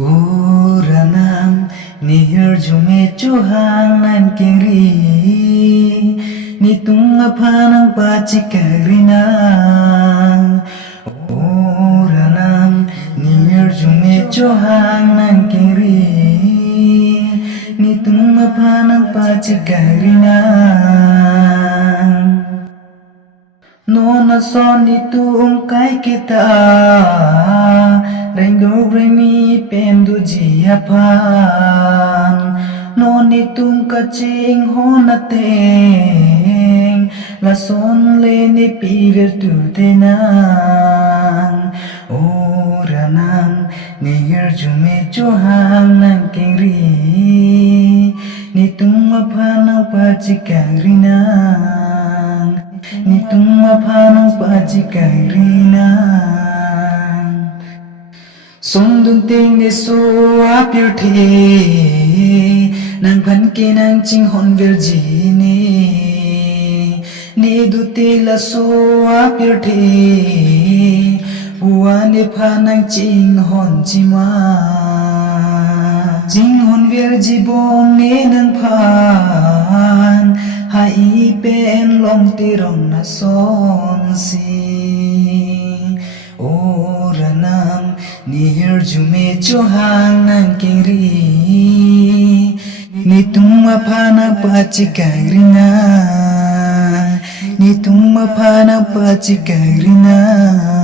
Uranam nihir jume chuhang nan kiri nitung aphanang pachikarinang. Uranam nihir jume chuhang nan kiri nitung aphanang pachikarinang. Nona son ditum kai kita Rengo remi pendu jiapan Noni tum kaching honateng La son le ni piver tu tenang. Uranam nihir jume chuhang nang kiri Nitum aphanang pachikarinang. Nitum aphanang pachikarinang. Sondun ting ne so apir the nang phan ke nang ching hon ver ji ne du te la so apir the bua ne pha nang ching hon chi ma ching hon ver ji bom ne nang phan hai pen long ti rong na son si. Uranam nihir jume chuhang nang kiri nitum aphanang pachikarinang. Nitum aphanang pachikarinang.